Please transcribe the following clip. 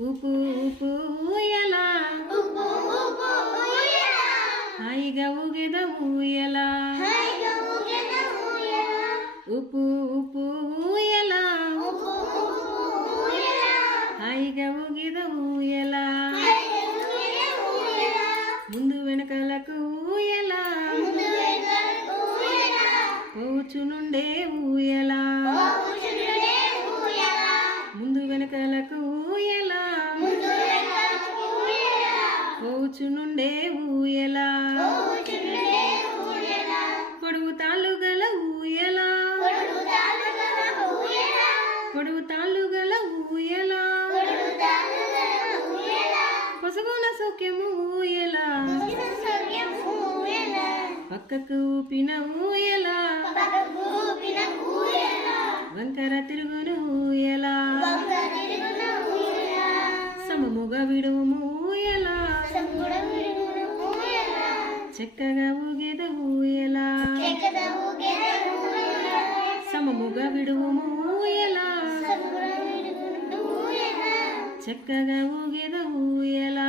ఊపు ఊపు ఊయలా హాయిగా ఊగెద ఊయలా ఊపు ఊపు ఊయలా హాయిగా ఊగెద ఊయలా ముందు వెనకాలకు ఊయలా పోచునుండే ఊయలా ముందు వెనకాలకు ఊయలా పోచునుండే ఊయలా పొడుగు తాళ్ళు గల ఊయలా పొడుగు తాళ్ళు గల ఊయలా పసుగుల సౌఖ్యము ఊయలా పక్కకు ఊపిన ఊయలా వంకర తిరుగును ఊయలా సమముగా విడుము ఊయలా చక్కగా ఊగేద ఊయలా సమముగా విడుము ఊయలా చక్కగా ఊగేద ఊయలా